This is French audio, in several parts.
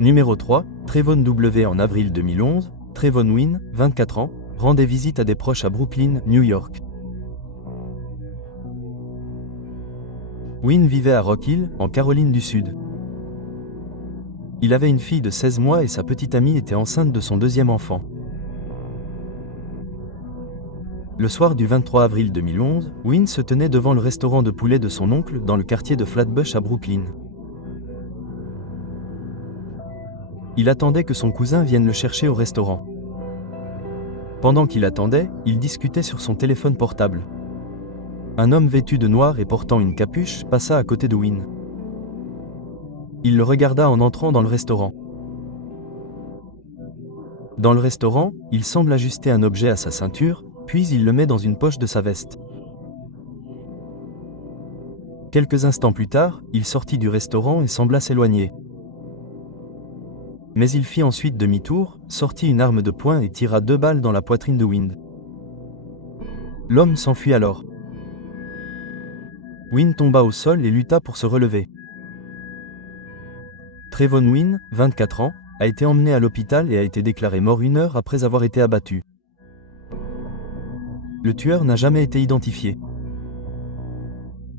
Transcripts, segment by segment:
Numéro 3, Trayvon W. En avril 2011, Trayvon Wynn, 24 ans, rendait visite à des proches à Brooklyn, New York. Wynn vivait à Rock Hill, en Caroline du Sud. Il avait une fille de 16 mois et sa petite amie était enceinte de son deuxième enfant. Le soir du 23 avril 2011, Wynn se tenait devant le restaurant de poulet de son oncle dans le quartier de Flatbush à Brooklyn. Il attendait que son cousin vienne le chercher au restaurant. Pendant qu'il attendait, il discutait sur son téléphone portable. Un homme vêtu de noir et portant une capuche passa à côté de Wynn. Il le regarda en entrant dans le restaurant. Dans le restaurant, il semble ajuster un objet à sa ceinture, puis il le met dans une poche de sa veste. Quelques instants plus tard, il sortit du restaurant et sembla s'éloigner. Mais il fit ensuite demi-tour, sortit une arme de poing et tira 2 balles dans la poitrine de Wynn. L'homme s'enfuit alors. Wynn tomba au sol et lutta pour se relever. Trayvon Wynn, 24 ans, a été emmené à l'hôpital et a été déclaré mort 1 heure après avoir été abattu. Le tueur n'a jamais été identifié.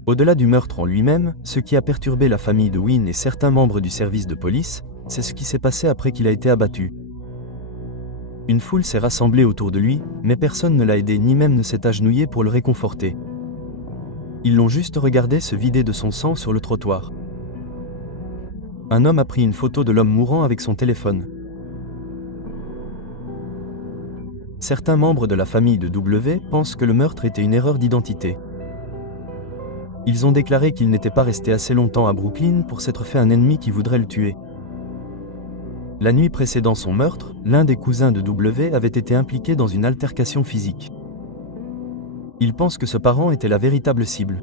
Au-delà du meurtre en lui-même, ce qui a perturbé la famille de Wynn et certains membres du service de police, c'est ce qui s'est passé après qu'il a été abattu. Une foule s'est rassemblée autour de lui, mais personne ne l'a aidé ni même ne s'est agenouillé pour le réconforter. Ils l'ont juste regardé se vider de son sang sur le trottoir. Un homme a pris une photo de l'homme mourant avec son téléphone. Certains membres de la famille de W pensent que le meurtre était une erreur d'identité. Ils ont déclaré qu'il n'était pas resté assez longtemps à Brooklyn pour s'être fait un ennemi qui voudrait le tuer. La nuit précédant son meurtre, l'un des cousins de W avait été impliqué dans une altercation physique. Ils pensent que ce parent était la véritable cible.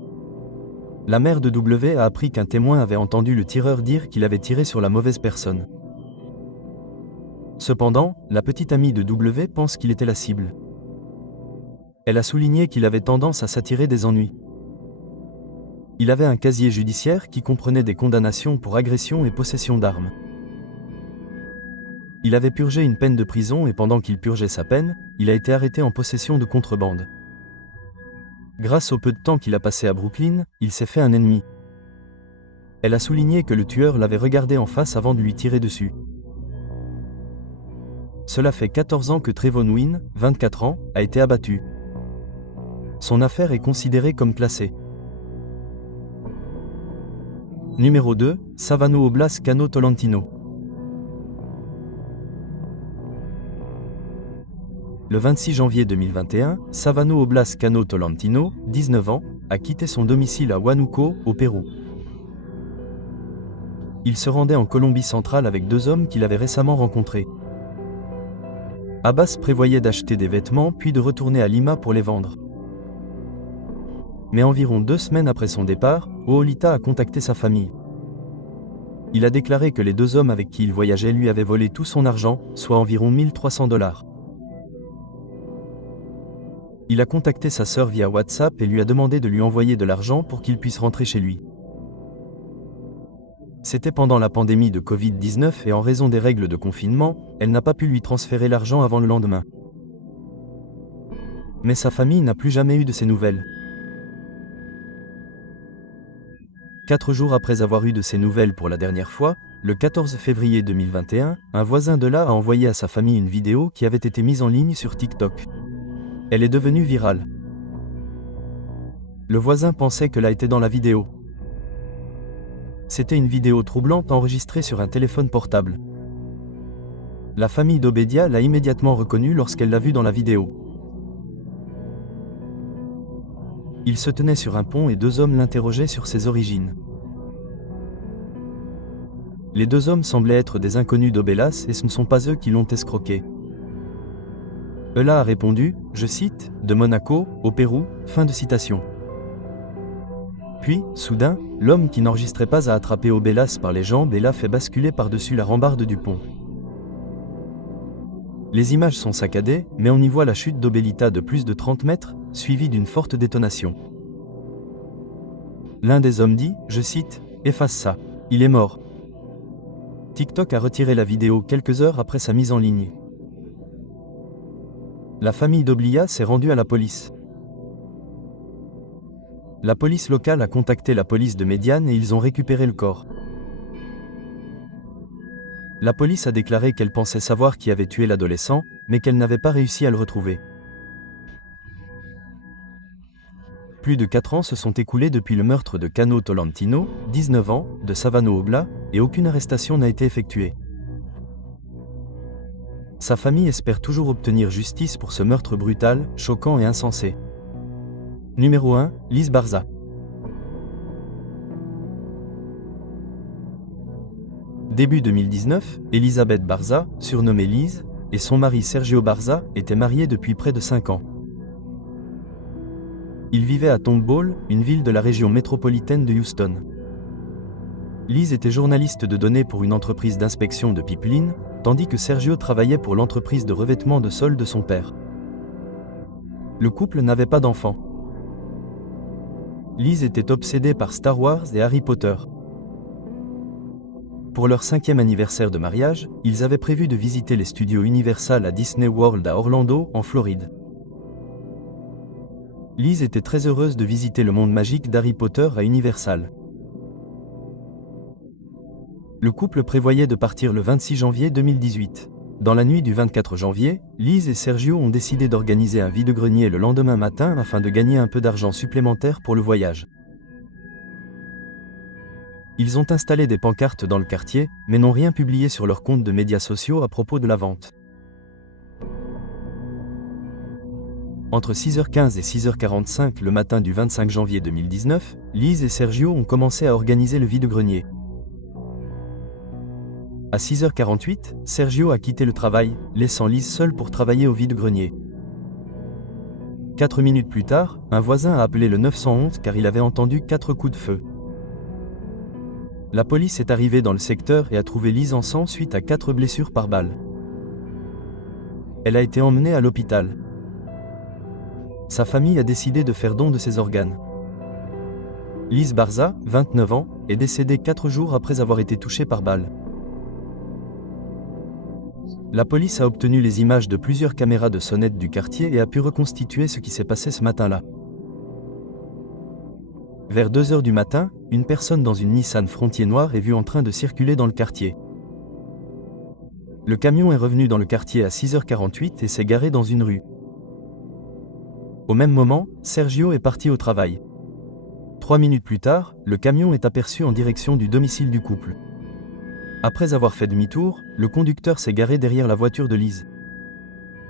La mère de W a appris qu'un témoin avait entendu le tireur dire qu'il avait tiré sur la mauvaise personne. Cependant, la petite amie de W pense qu'il était la cible. Elle a souligné qu'il avait tendance à s'attirer des ennuis. Il avait un casier judiciaire qui comprenait des condamnations pour agression et possession d'armes. Il avait purgé une peine de prison et pendant qu'il purgeait sa peine, il a été arrêté en possession de contrebande. Grâce au peu de temps qu'il a passé à Brooklyn, il s'est fait un ennemi. Elle a souligné que le tueur l'avait regardé en face avant de lui tirer dessus. Cela fait 14 ans que Trayvon Wynn, 24 ans, a été abattu. Son affaire est considérée comme classée. Numéro 2, Savano Oblast Cano Tolentino. Le 26 janvier 2021, Savano Oblast Cano Tolentino, 19 ans, a quitté son domicile à Huánuco, au Pérou. Il se rendait en Colombie centrale avec 2 hommes qu'il avait récemment rencontrés. Abbas prévoyait d'acheter des vêtements puis de retourner à Lima pour les vendre. Mais environ 2 semaines après son départ, Oolita a contacté sa famille. Il a déclaré que les 2 hommes avec qui il voyageait lui avaient volé tout son argent, soit environ $1 300. Il a contacté sa sœur via WhatsApp et lui a demandé de lui envoyer de l'argent pour qu'il puisse rentrer chez lui. C'était pendant la pandémie de Covid-19 et en raison des règles de confinement, elle n'a pas pu lui transférer l'argent avant le lendemain. Mais sa famille n'a plus jamais eu de ses nouvelles. 4 jours après avoir eu de ses nouvelles pour la dernière fois, le 14 février 2021, un voisin de là a envoyé à sa famille une vidéo qui avait été mise en ligne sur TikTok. Elle est devenue virale. Le voisin pensait que là était dans la vidéo. C'était une vidéo troublante enregistrée sur un téléphone portable. La famille d'Obedia l'a immédiatement reconnue lorsqu'elle l'a vue dans la vidéo. Il se tenait sur un pont et 2 hommes l'interrogeaient sur ses origines. Les 2 hommes semblaient être des inconnus d'Obelas et ce ne sont pas eux qui l'ont escroqué. Ella a répondu, je cite, « de Monaco, au Pérou », fin de citation. Puis, soudain, l'homme qui n'enregistrait pas a attrapé Obelas par les jambes et l'a fait basculer par-dessus la rambarde du pont. Les images sont saccadées, mais on y voit la chute d'Obelita de plus de 30 mètres, suivie d'une forte détonation. L'un des hommes dit, je cite, « efface ça, il est mort ». TikTok a retiré la vidéo quelques heures après sa mise en ligne. La famille d'Oblia s'est rendue à la police. La police locale a contacté la police de Médiane et ils ont récupéré le corps. La police a déclaré qu'elle pensait savoir qui avait tué l'adolescent, mais qu'elle n'avait pas réussi à le retrouver. Plus de 4 ans se sont écoulés depuis le meurtre de Cano Tolentino, 19 ans, de Savano Obla, et aucune arrestation n'a été effectuée. Sa famille espère toujours obtenir justice pour ce meurtre brutal, choquant et insensé. Numéro 1, Lise Barza. Début 2019, Elisabeth Barza, surnommée Lise, et son mari Sergio Barza étaient mariés depuis près de 5 ans. Ils vivaient à Tomball, une ville de la région métropolitaine de Houston. Lise était journaliste de données pour une entreprise d'inspection de pipeline, tandis que Sergio travaillait pour l'entreprise de revêtement de sol de son père. Le couple n'avait pas d'enfants. Lise était obsédée par Star Wars et Harry Potter. Pour leur 5e anniversaire de mariage, ils avaient prévu de visiter les studios Universal à Disney World à Orlando, en Floride. Lise était très heureuse de visiter le monde magique d'Harry Potter à Universal. Le couple prévoyait de partir le 26 janvier 2018. Dans la nuit du 24 janvier, Lise et Sergio ont décidé d'organiser un vide-grenier le lendemain matin afin de gagner un peu d'argent supplémentaire pour le voyage. Ils ont installé des pancartes dans le quartier, mais n'ont rien publié sur leur compte de médias sociaux à propos de la vente. Entre 6h15 et 6h45 le matin du 25 janvier 2019, Lise et Sergio ont commencé à organiser le vide-grenier. À 6h48, Sergio a quitté le travail, laissant Lise seule pour travailler au vide-grenier. 4 minutes plus tard, un voisin a appelé le 911 car il avait entendu 4 coups de feu. La police est arrivée dans le secteur et a trouvé Lise en sang suite à 4 blessures par balle. Elle a été emmenée à l'hôpital. Sa famille a décidé de faire don de ses organes. Lise Barza, 29 ans, est décédée 4 jours après avoir été touchée par balle. La police a obtenu les images de plusieurs caméras de sonnette du quartier et a pu reconstituer ce qui s'est passé ce matin-là. Vers 2h du matin, une personne dans une Nissan Frontier noire est vue en train de circuler dans le quartier. Le camion est revenu dans le quartier à 6h48 et s'est garé dans une rue. Au même moment, Sergio est parti au travail. 3 minutes plus tard, le camion est aperçu en direction du domicile du couple. Après avoir fait demi-tour, le conducteur s'est garé derrière la voiture de Lise.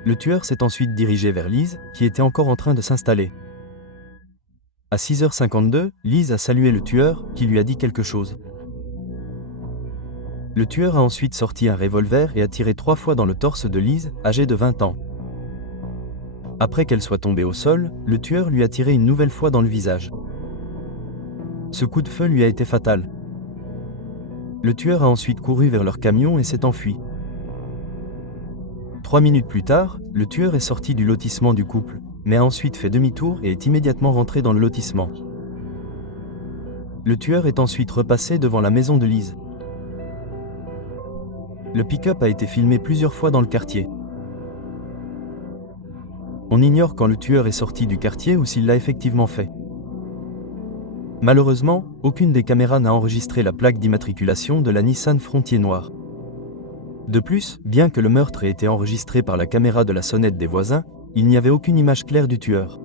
Le tueur s'est ensuite dirigé vers Lise, qui était encore en train de s'installer. À 6h52, Lise a salué le tueur, qui lui a dit quelque chose. Le tueur a ensuite sorti un revolver et a tiré 3 fois dans le torse de Lise, âgée de 20 ans. Après qu'elle soit tombée au sol, le tueur lui a tiré une nouvelle fois dans le visage. Ce coup de feu lui a été fatal. Le tueur a ensuite couru vers leur camion et s'est enfui. 3 minutes plus tard, le tueur est sorti du lotissement du couple, mais a ensuite fait demi-tour et est immédiatement rentré dans le lotissement. Le tueur est ensuite repassé devant la maison de Lise. Le pick-up a été filmé plusieurs fois dans le quartier. On ignore quand le tueur est sorti du quartier ou s'il l'a effectivement fait. Malheureusement, aucune des caméras n'a enregistré la plaque d'immatriculation de la Nissan Frontier noire. De plus, bien que le meurtre ait été enregistré par la caméra de la sonnette des voisins, il n'y avait aucune image claire du tueur.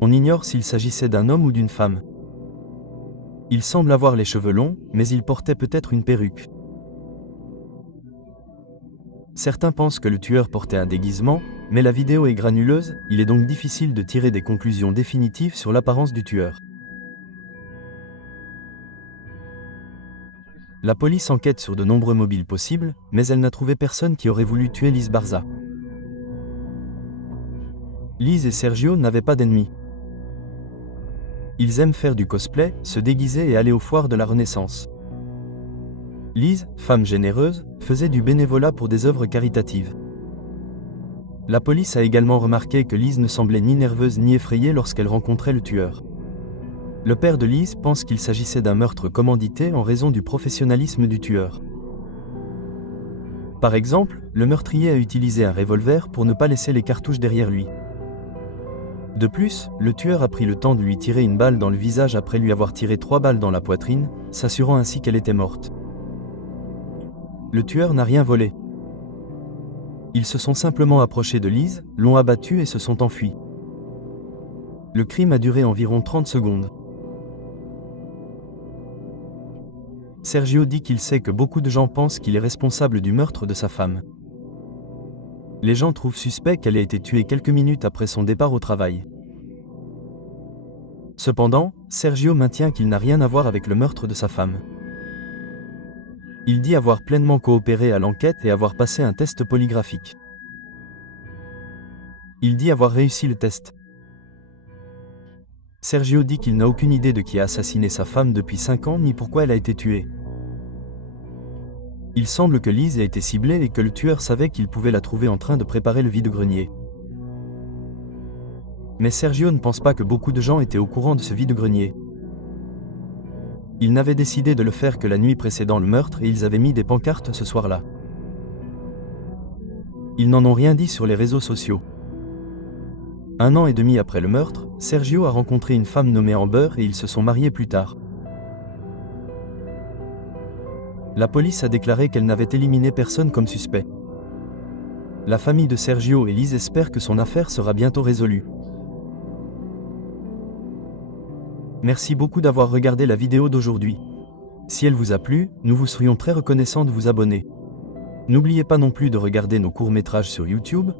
On ignore s'il s'agissait d'un homme ou d'une femme. Il semble avoir les cheveux longs, mais il portait peut-être une perruque. Certains pensent que le tueur portait un déguisement, mais la vidéo est granuleuse, il est donc difficile de tirer des conclusions définitives sur l'apparence du tueur. La police enquête sur de nombreux mobiles possibles, mais elle n'a trouvé personne qui aurait voulu tuer Lise Barza. Lise et Sergio n'avaient pas d'ennemis. Ils aiment faire du cosplay, se déguiser et aller aux foires de la Renaissance. Lise, femme généreuse, faisait du bénévolat pour des œuvres caritatives. La police a également remarqué que Lise ne semblait ni nerveuse ni effrayée lorsqu'elle rencontrait le tueur. Le père de Lise pense qu'il s'agissait d'un meurtre commandité en raison du professionnalisme du tueur. Par exemple, le meurtrier a utilisé un revolver pour ne pas laisser les cartouches derrière lui. De plus, le tueur a pris le temps de lui tirer une balle dans le visage après lui avoir tiré 3 balles dans la poitrine, s'assurant ainsi qu'elle était morte. Le tueur n'a rien volé. Ils se sont simplement approchés de Liz, l'ont abattue et se sont enfuis. Le crime a duré environ 30 secondes. Sergio dit qu'il sait que beaucoup de gens pensent qu'il est responsable du meurtre de sa femme. Les gens trouvent suspect qu'elle ait été tuée quelques minutes après son départ au travail. Cependant, Sergio maintient qu'il n'a rien à voir avec le meurtre de sa femme. Il dit avoir pleinement coopéré à l'enquête et avoir passé un test polygraphique. Il dit avoir réussi le test. Sergio dit qu'il n'a aucune idée de qui a assassiné sa femme depuis 5 ans ni pourquoi elle a été tuée. Il semble que Liz ait été ciblée et que le tueur savait qu'il pouvait la trouver en train de préparer le vide-grenier. Mais Sergio ne pense pas que beaucoup de gens étaient au courant de ce vide-grenier. Ils n'avaient décidé de le faire que la nuit précédant le meurtre et ils avaient mis des pancartes ce soir-là. Ils n'en ont rien dit sur les réseaux sociaux. 1 an et demi après le meurtre, Sergio a rencontré une femme nommée Amber et ils se sont mariés plus tard. La police a déclaré qu'elle n'avait éliminé personne comme suspect. La famille de Sergio et Liz espère que son affaire sera bientôt résolue. Merci beaucoup d'avoir regardé la vidéo d'aujourd'hui. Si elle vous a plu, nous vous serions très reconnaissants de vous abonner. N'oubliez pas non plus de regarder nos courts-métrages sur YouTube.